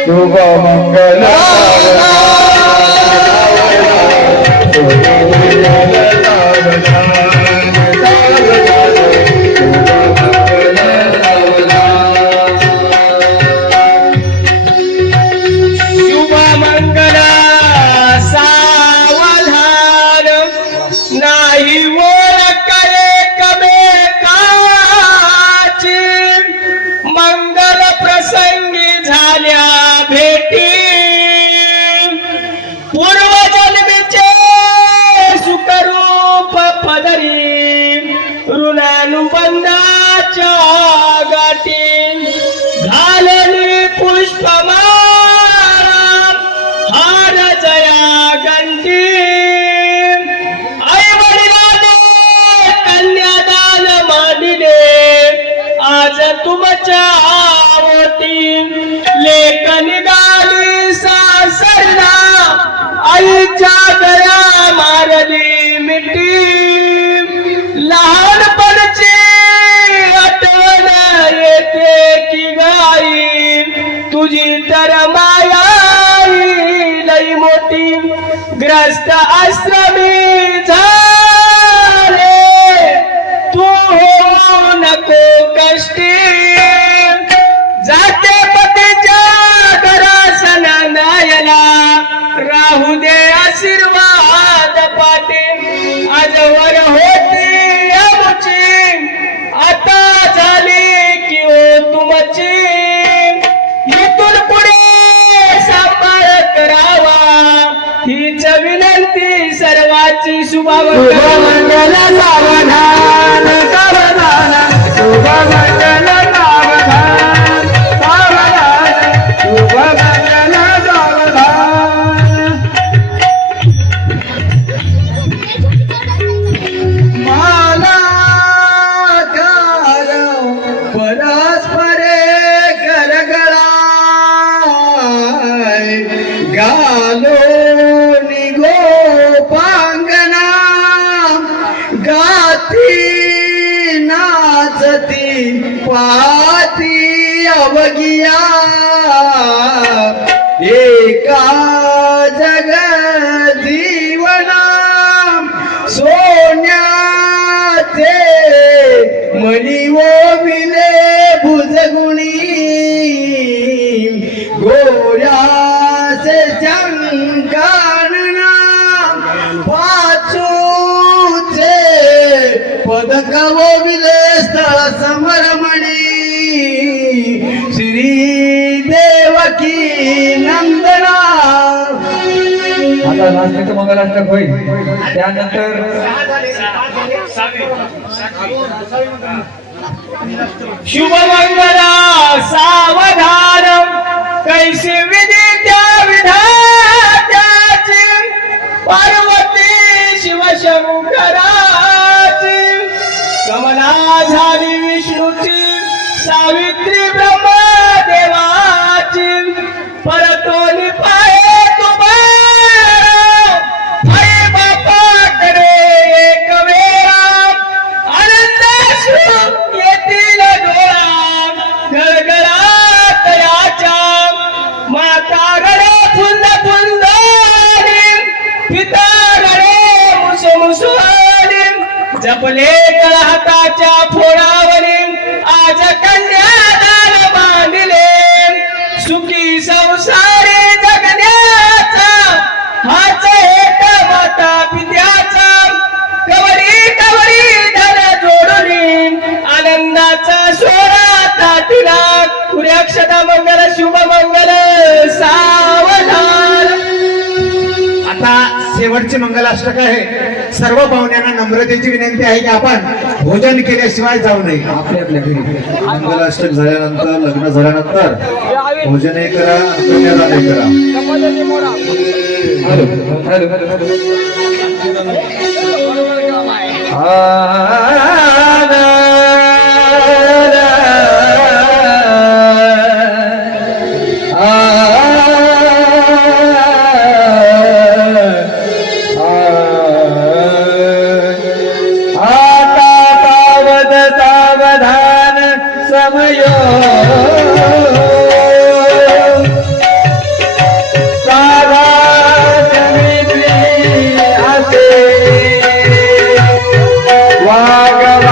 शुभ मंगल शुभ मंगल सावधान नाही एक निघाली सासरला आईच्या गळ्या मारली मिठी लहानपणची आठवण येते की गाई तुझी तर माया ही लई मोठी ग्रस्त आश्रमी झाले तू हो नको कष्टी जाते पतीच्या घरास नांदायला राहू दे आशीर्वाद पाठी आजवर होती आमची आता झाली की हो तुमची इथून पुढे सांभाळ करावा हीच विनंती सर्वांची शुभमंगल सावधान सावधान शुभमंगल सावधान सावधान शुभमंगल सावधान मला कार परस्परे गरगळाय गालो निगो पांगना गाती नाचती पाती अवगिया एका जग जीवना सोन्याचे मणी ओविले भुजगुणी गोऱ्याचे शंकानना पाचूचे पदक ओविले स्थळ समरमणी श्री देवकी नंदना. आता नाश्त्याचं मंगलाष्टक होईल त्यानंतर शुभमंगला सावधान कैसी विधी त्या विधात्याची पार्वती शिवशंकराची कमला झाली विष्णूची सावित्री ब्रह्मदेवाची परतोनी पाहे तुम्हा आई बापाकडे एक वेळा आनंदाश्रू येतील डोळा गळगळात याच्या माता रडे फुंद फुंदारी पिता रडे मुसमुसवारी जपले गळ हाताच्या फोडावरी आज कन्यादान बांधले सुखी संसारी जगण्याचा हाच एक माता पित्याचा कवरी कवरी धन जोडून आनंदाचा सोहळा ताटीला कुर्याक्षता मंगल शुभ मंगल सावधान. आता शेवटचे मंगलाष्टक आहे. सर्व पाहुण्यांना नम्रतेची विनंती आहे की आपण भोजन केल्याशिवाय जाऊ नये. आपल्या आपल्या घरी मंगलाष्टक झाल्यानंतर लग्न झाल्यानंतर भोजनही करा कन्यादानही करा. सावधान समयो साधा समिती असे वागवा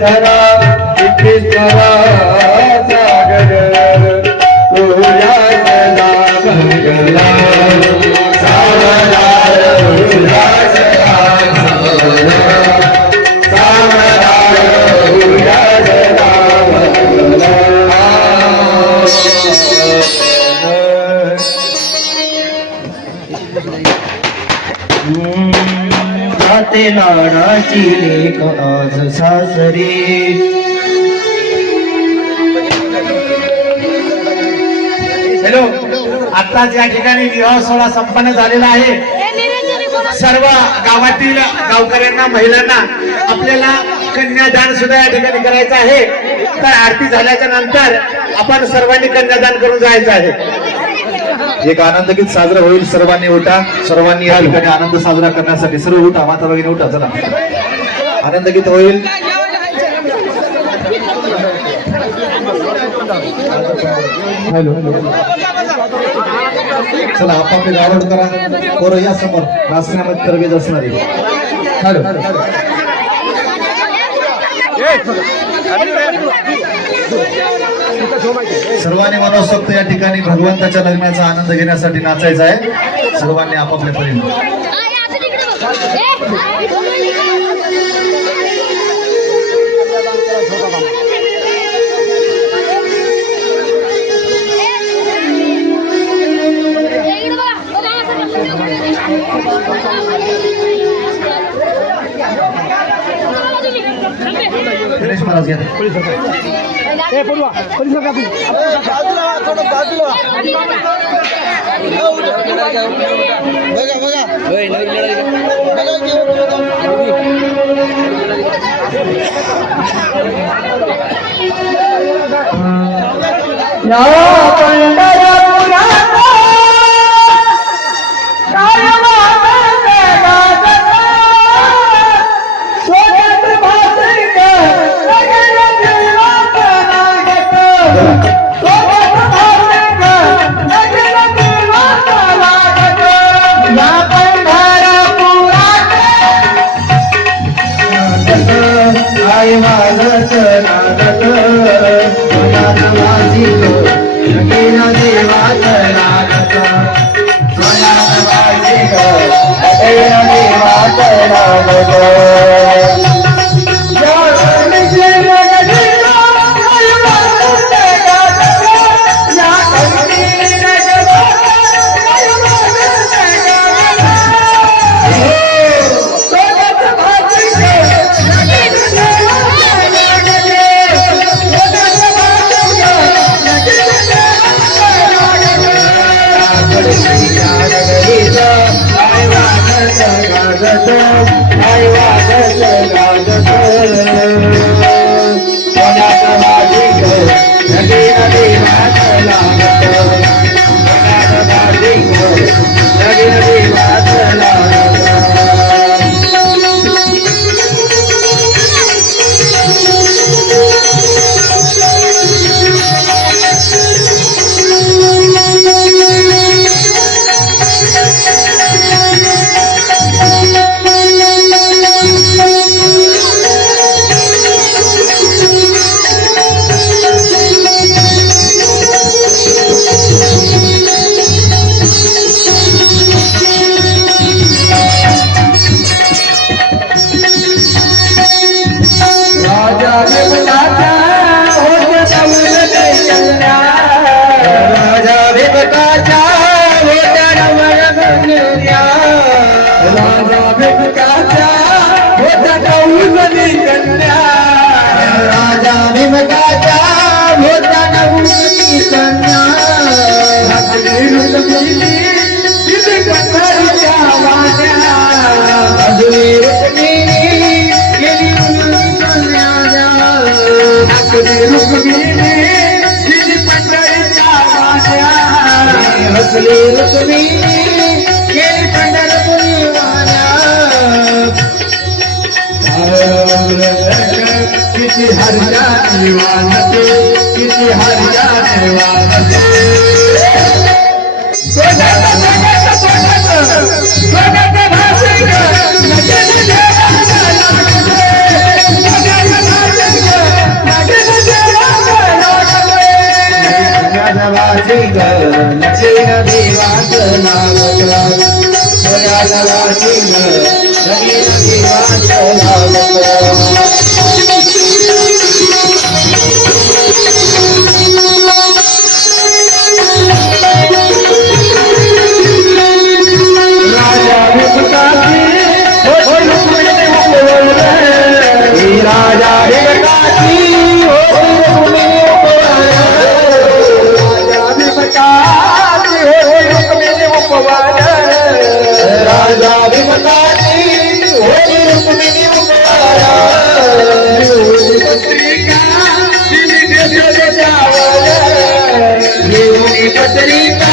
धरा विठ्ठला सागर तुझ्या सदा मंगला सावरा तुझ्या सदा मंगला सावरा तुझ्या सदा मंगला जाते नाडाची लेख आज सासरी हॅलो, आताच या ठिकाणी विवाह सोहळा संपन्न झालेला आहे. सर्व गावातील गावकऱ्यांना महिलांना आपल्याला कन्यादान सुद्धा या ठिकाणी करायचं आहे. तर आरती झाल्याच्या नंतर आपण सर्वांनी कन्यादान करून जायचं आहे. एक आनंद गीत साजरा होईल. सर्वांनी उठा. सर्वांनी या ठिकाणी आनंद साजरा करण्यासाठी सर्व उठा. माता भगिनी उठा. चला, आनंद गीत होईल. चला, आपापली गावड करा. पोरं या समोर. नाचण्यामध्ये तरबेज असणारी. हॅलो, सर्वांनी मनोसक्त या ठिकाणी भगवंताच्या लग्नाचा आनंद घेण्यासाठी नाचायचा आहे. सर्वांनी आपापल्या परीने. गणेश महाराज घ्या. आई वाजत नादत मनात वाजित लगीन देवात लागत मनात वाजित लगीन देवात लागत किती हरिया निवानते किती हरिया निवानते भाषे वाची ग लगीन देवाच लागत सोन्याला वाची ग लगीन देवाच लागत राजा विपताची हो रुक्मिणी उपवने राजा विपताची हो रुक्मिणी उपवने राजा विपताची हो रुक्मिणी उपवने राजा विपताची हो रुक्मिणी उपवने पत्रिका दिली देशावर येऊनी पत्रिका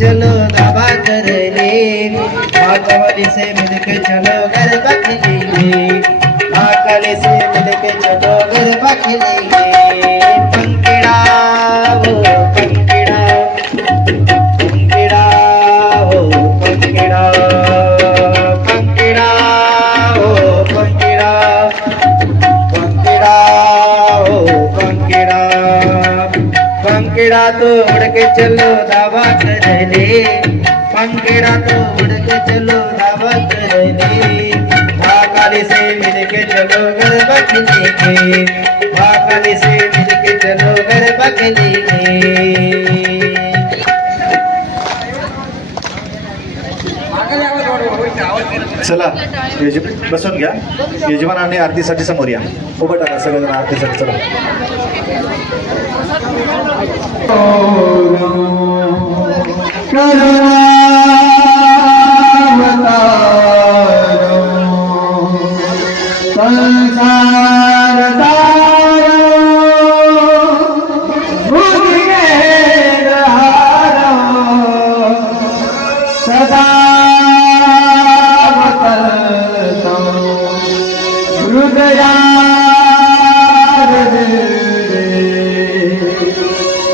चलो दावा कर ले महाकाली से मिलके चलो घर बखलेंगे महाकाली से मिलके चलो घर बखलेंगे पंखिड़ा हो पंखिड़ा पंखिड़ा हो पंखिड़ा पंखिड़ा हो पंखिड़ा पंखिड़ा हो पंखिड़ा पंखिड़ा तो उड़ के चलो दावा कर ले पंखिड़ा तो उड़ के चलो दावा कर ले महाकाली से मिल के चलो घर बखलेंगे महाकाली से मिल के चलो घर बखलेंगे चला बसून घ्या यजमानाने आरतीसाठी समोर या उभं टाका सगळेजण आरतीसाठी चला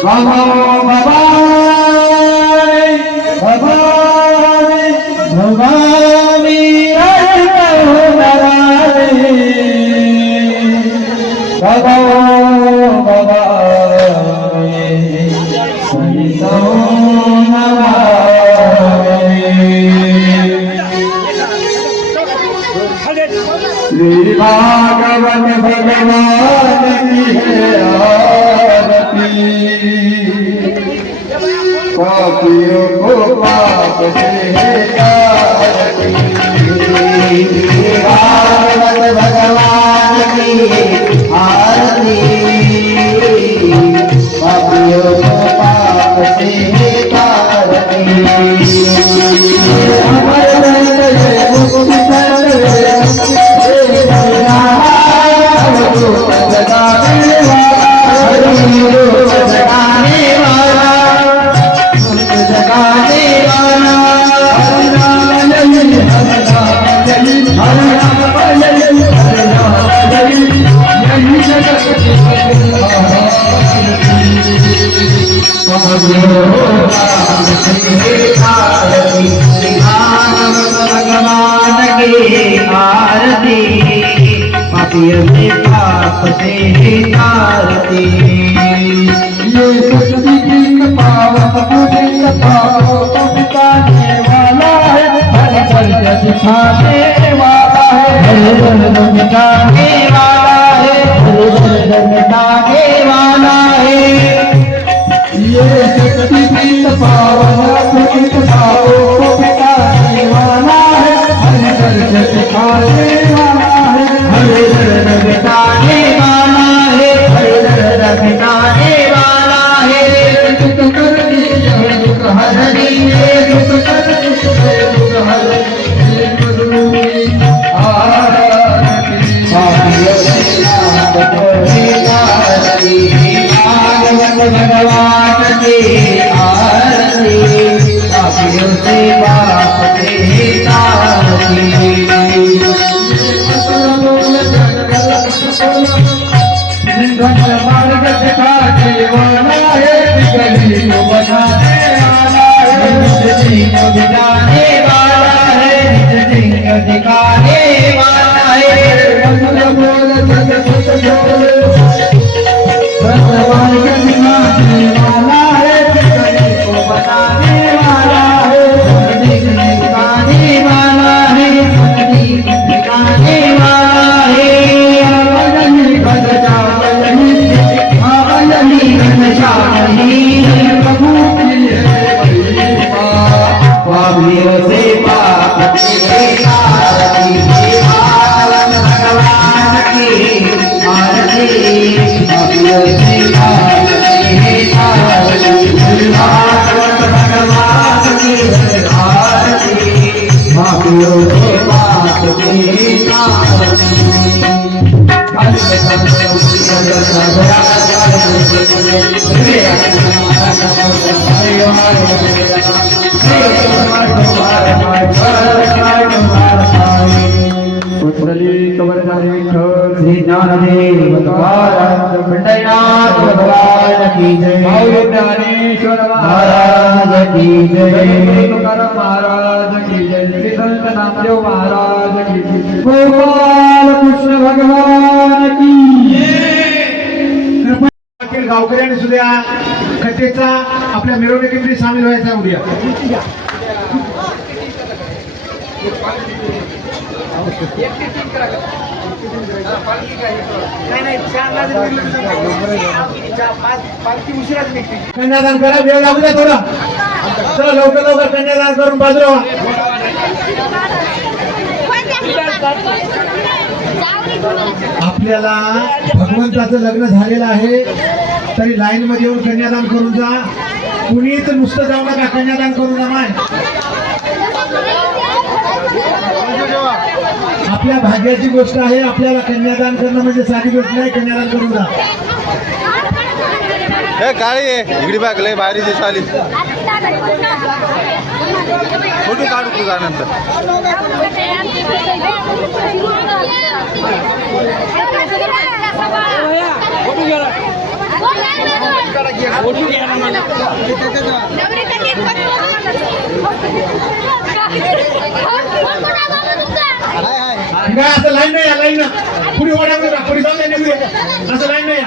Baba, भगवान की आरती पापियों के पाप से तारती ये सतगुरु पावन गोविंद पावन मिटाने वाला है हर दर्द दिखाने वाला है हर दर्द मिटाने वाला है हर दर्द मिटाने वाला है ये सतगुरु पावन गोविंद पावन मिटाने वाला है हर दर्द दिखाने वाला है हर दर्द मिटाने वाला है हर दर्द मिटाने वाला है दुख कर दिया दुख हर दिए दुख कर दिया दुख हर भगवान की आरती पापियों से पाप से तारती मार्ग दिखाने वाला है गली को बनाने वाला है सिंह दिखाने वाला है सिंह दिखाने वाला है बोल मार्ग दिखाने वाला है गली को बनाने वाला है दिखाने वाला है दिखाने वाला है पापियों से पाप से तारती भगवान की आरती पापियों से पाप से तारती भगवान की आरती पापियों से पाप से श्री ज्ञानदेव तुकाराम पंडितनाथ भगवान की जय ज्ञानेश्वर महाराज की जय तुकाराम महाराज की जय श्री संत नामदेव महाराज की जय गोपाल कृष्ण भगवान की गावकऱ्यांनी सुद्धा कथेचा आपल्या मिरवणुकीमध्ये सामील व्हायचा उद्या कन्यादान करा वेळ लागू द्या थोडा चला लवकर लवकर कन्यादान करून बाजूला व्हा. आपल्याला भगवंताचं लग्न झालेलं आहे तरी लाईन मध्ये येऊन कन्यादान करून जा. कुणी तर नुसतं जाऊ नका, कन्यादान करून जा. माय आपल्या भाग्याची गोष्ट आहे. आपल्याला कन्यादान करणं म्हणजे साधी गोष्ट नाही. कन्यादान करून जा. हे काळी आहे इकडे बघ लय भारी दिसाली. फोटो काढू तुझा नंतर. असं लाईन नाही या लाईन पुढे ओढा पुढे जाऊन असं लाईन नाही.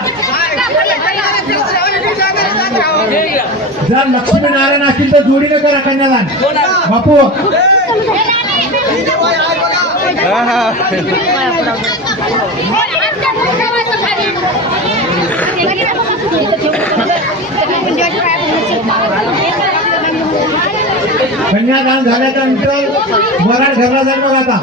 जर लक्ष्मीनारायण असतील तर जोडीने करा कन्यादान. बापू कन्यादान झाल्याच्या नंतर वराड घरला जाईल बघ. आता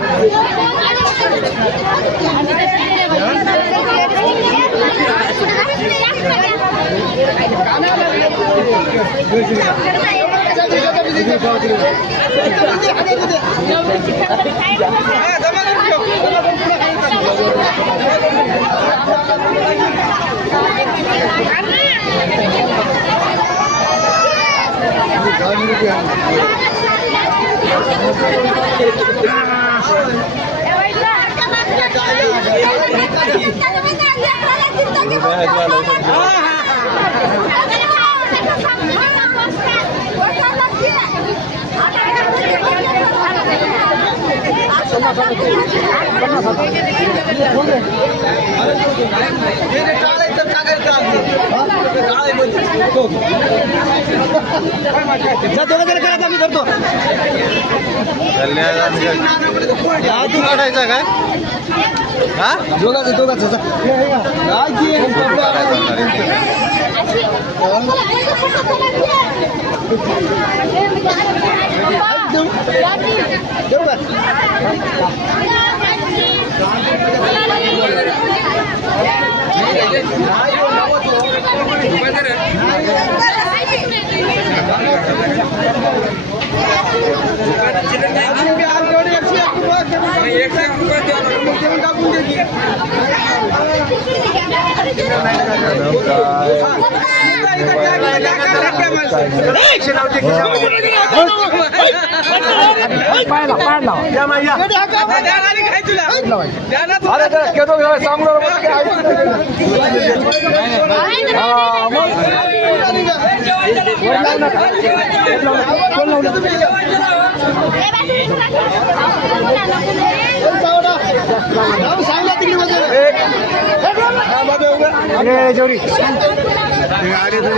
हा तू काढायचा काय हा फोटो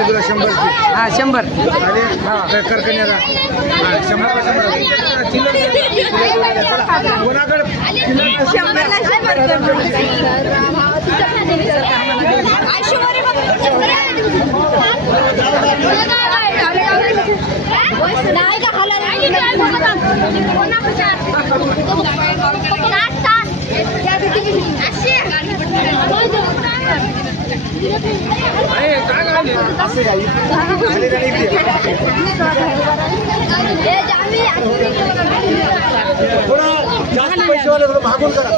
तुला 100 हा 100 करकन्याला 100 कोणाकडे नाही का जास्त पैसेवाले भागून करा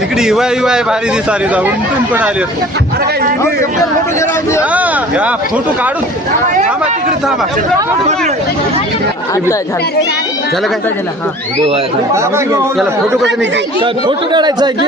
तिकडे युवा भारी दिसाली उंटून पण आले या फोटो काढून थांबा तिकडे थांबा झालं काय झालं हा त्याला फोटो कसं नाही फोटो काढायचा आहे की